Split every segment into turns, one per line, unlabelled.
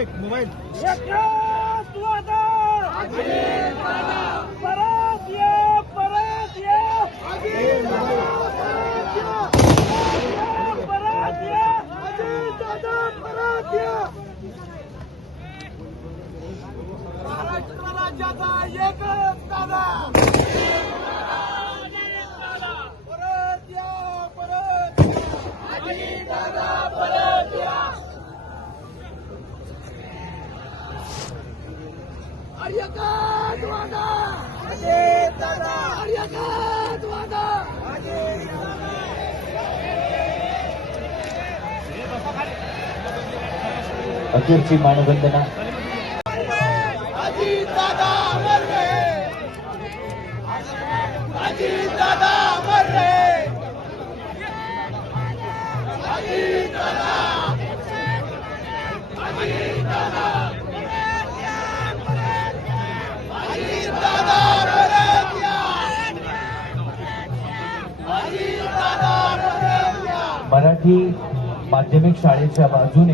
एक मोबाईल.
एकच वादा परत या परत या! परत या! दादा परत या! महाराष्ट्र राज्याचा एकच दादा परत या परत दादा परत या आर्यकात वादा अजित दादा आर्यकात वादा
अखेरची मानवंदना. मराठी माध्यमिक शाळेच्या बाजूने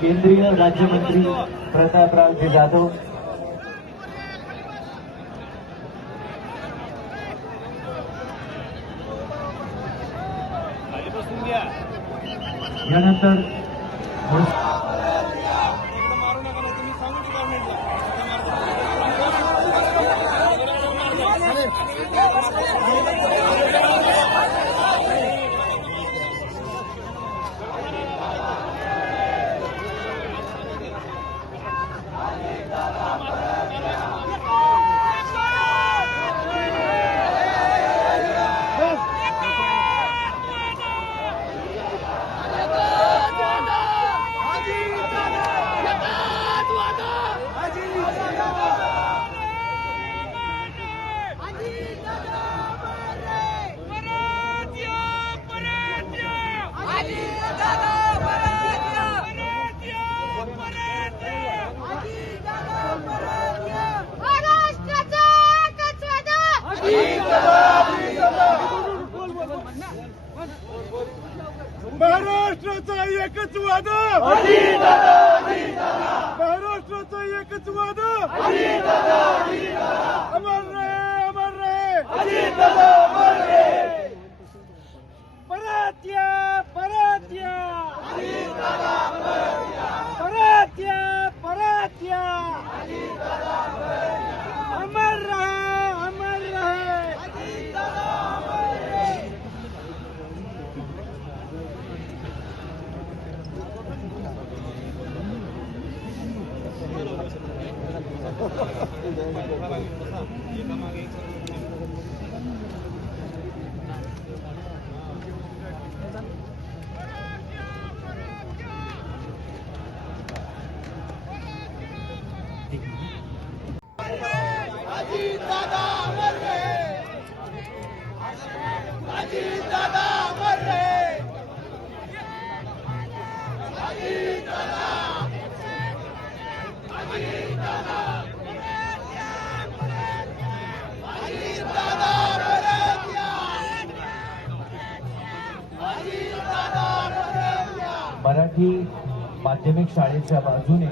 केंद्रीय राज्यमंत्री प्रतापरावजी जाधव यानंतर
महाराष्ट्राचा
एकच वादा महाराष्ट्राचा एकच वादा अमर रहे अमर रहे
मराठी माध्यमिक शाळेच्या बाजूने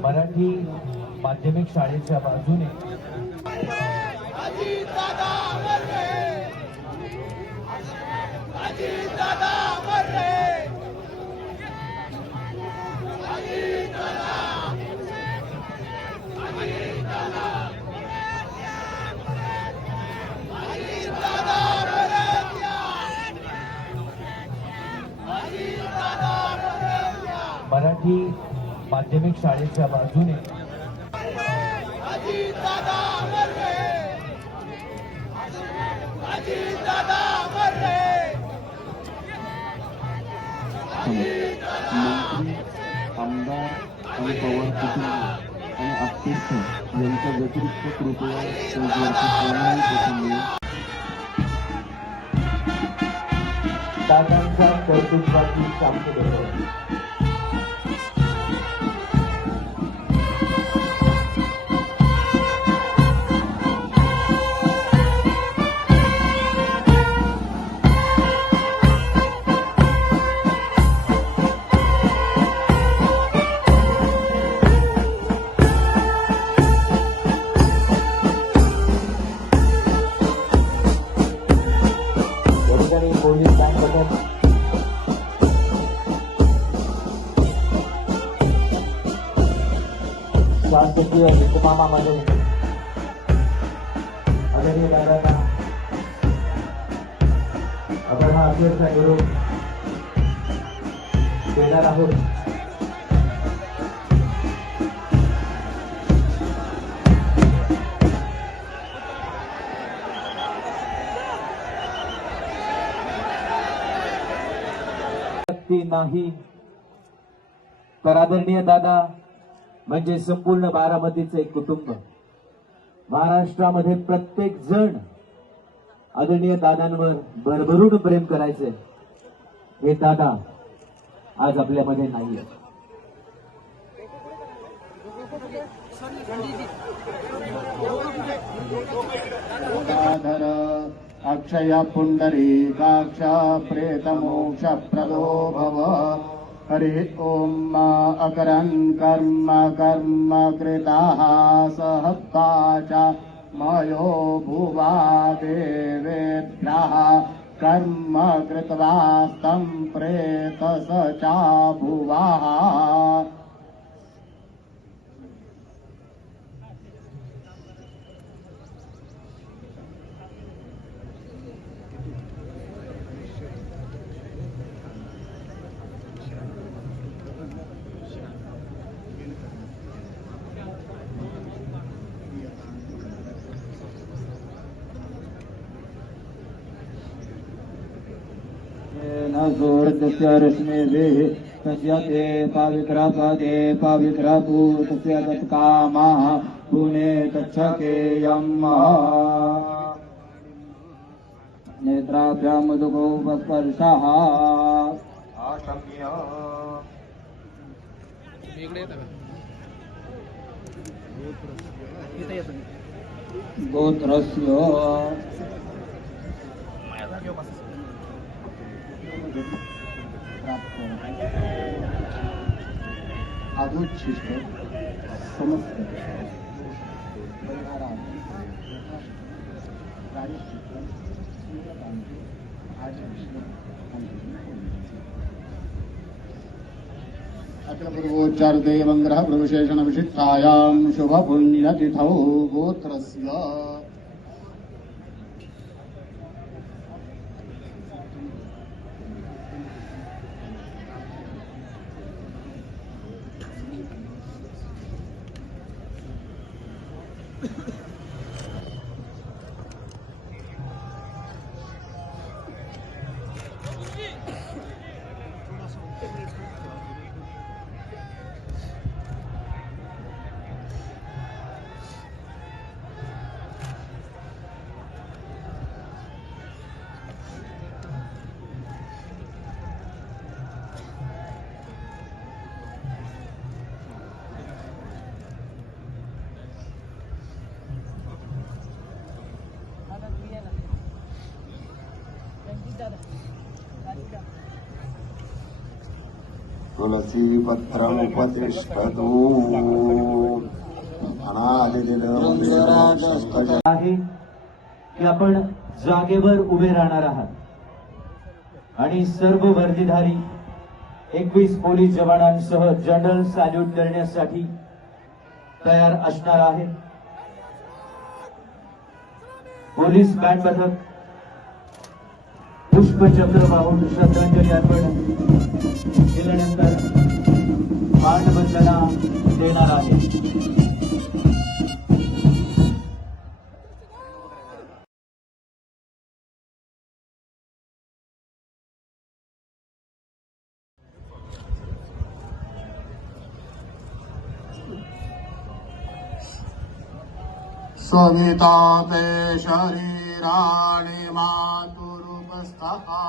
मराठी माध्यमिक शाळेच्या बाजूने. मराठी माध्यमिक शाळेच्या बाजूने.
मंत्री आमदार आणि पवार कुटुंब आणि
आपतीर्थ यांच्या व्यतिरिक्त कृपया कोणीही कुटुंबीय
दादांचा कर्तृत्वाची शासकीय हुकुमामामध्ये आदरणीय दादांना आपण हा अखेरचा निरोप देणार आहोत व्यक्ती नाही तर आदरणीय दादा म्हणजे संपूर्ण बारामतीचं एक कुटुंब. महाराष्ट्रामध्ये प्रत्येक जण आदरणीय दादांवर भरभरून प्रेम करायचे. हे दादा आज आपल्यामध्ये नाहीये.
पुंडरी अक्षय प्रेतमोक्ष प्रदो भव हरि ॐ अकरन् कर्म कर्म कृताः सहत्ता च मयो भुवा देवेभ्यः कर्म कृत्वा तं प्रेतस च भुवः न सूर्यस्य रश्मिभिः तस्य ते पवित्रपदे पवित्रभू तस्य तत्कामाः पुने तच्छकेयम् गोत्रस्य मधुगोपस्पर्शः आशम्य गोत्रस्य अधुच्छिष्ट समस्त अखिलपूर्वोच्चार देवङ्ग्रह शुभपुण्यतिथौ गोत्रस्य तुलसीपत्रमुपतिष्ठतु अनादिदिनं
आहे की आपण जागेवर उभे राहणार आहात. आणि सर्व वर्दीधारी एकवीस पोलीस जवानांसह जनरल सॅल्यूट करण्यासाठी तयार असणार आहे पोलीस बँड पथक पुष्पचक्र वाहून श्रद्धांजली अर्पण. केल्यानंतर मानवंदना देणार आहे.
स्वमितापे शरीराणि Mustafa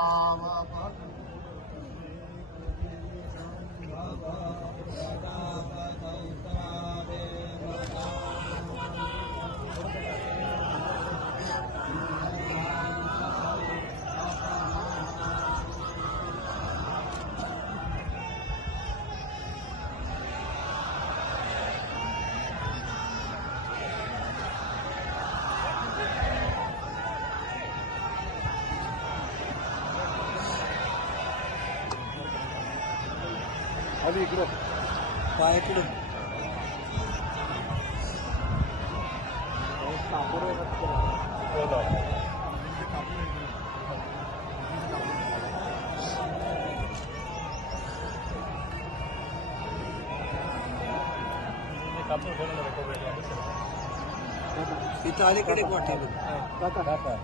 तिथं अलीकडे वाटेल पण बर झाला ना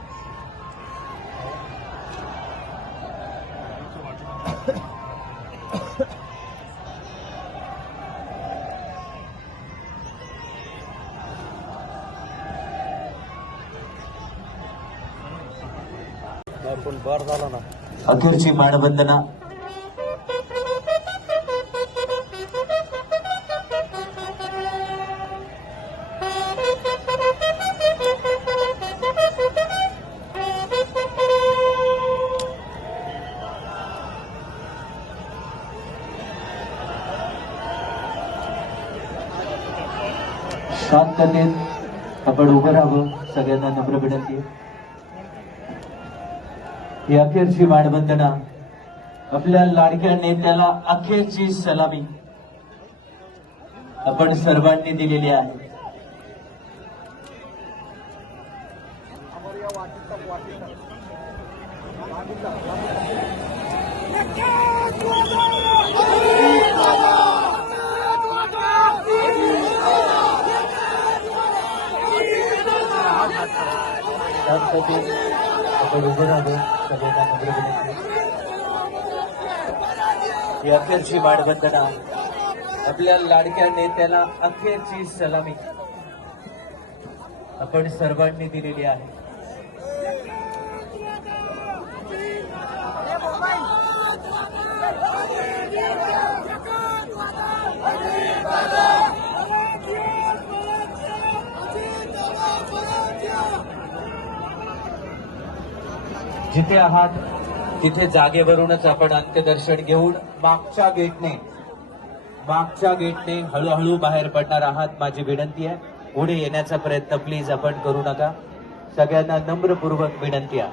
अखेरची मानवंदना. शांततेत आपण उभं राहावं. सगळ्यांना नम्र विनंती. आहे ही अखेरची मानवंदना आपल्या लाडक्या नेत्याला अखेरची सलामी आपण सर्वांनी दिलेली आहे. आपण उभं राहावं सगळ्यांना नम्र विनंती ही अखेरची मानवंदना आपल्या लाडक्या नेत्याला अखेरची सलामी आपण सर्वांनी दिलेली आहे. जिथे आहात तिथे जागेवरूनच आपण अंत्यदर्शन घेऊन मागच्या गेटने मागच्या गेटने हळूहळू बाहेर पडणार आहात माझी विनंती आहे. पुढे येण्याचा प्रयत्न प्लीज आपण करू नका. सगळ्यांना नम्रपूर्वक विनंती आहे.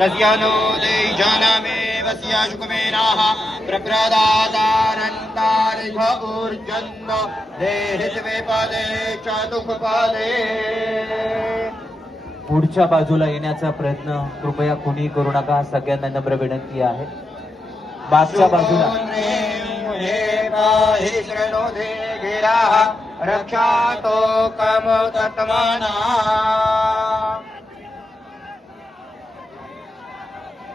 नद्यानो देशानामेव स्याशुकुमेराः प्रप्रदातारन्तारिष ऊर्जन्न देहित्वे पदे च दुःखपादे
पुढच्या बाजूला येण्याचा प्रयत्न कृपया कुणी करू नका सगळ्यांना नम्र विनंती आहे. मागच्या बाजूला.
शृणोधे गिराः रक्षातो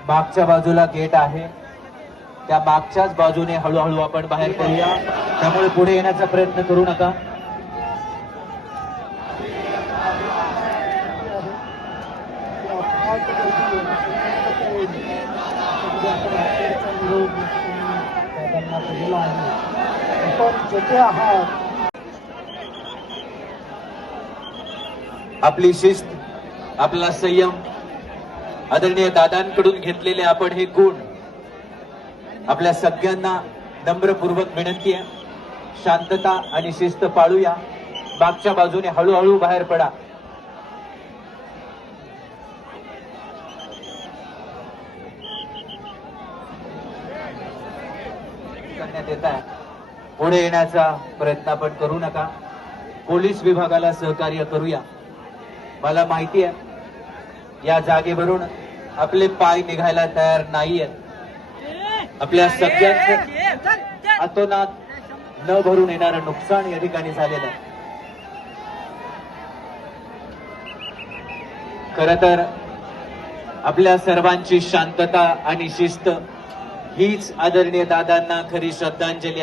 मागच्या बाजूला गेट आहे. त्या मागच्याच बाजूने हळूहळू आपण बाहेर पडूया. त्यामुळे पुढे येण्याचा प्रयत्न करू नका. आपली शिस्त आपला संयम आदरणीय दादांकडून घेतलेले आपण हे गुण आपल्या सगळ्यांना नम्रपूर्वक विनंती आहे. शांतता आणि शिस्त पाळूया. मागच्या बाजूने हळूहळू बाहेर पडा. करण्यात येत आहे. पुढे येण्याचा प्रयत्न आपण करू नका. पोलीस विभागाला सहकार्य करूया. मला माहिती आहे या जागेवरून आपले पाय निघायला तयार नाही आहेत. आपल्या सगळ्यांच अतोनात न भरून येणारं नुकसान या ठिकाणी झालेलं आहे. खर तर आपल्या सर्वांची शांतता आणि शिस्त हीच आदरणीय दादांना खरी श्रद्धांजली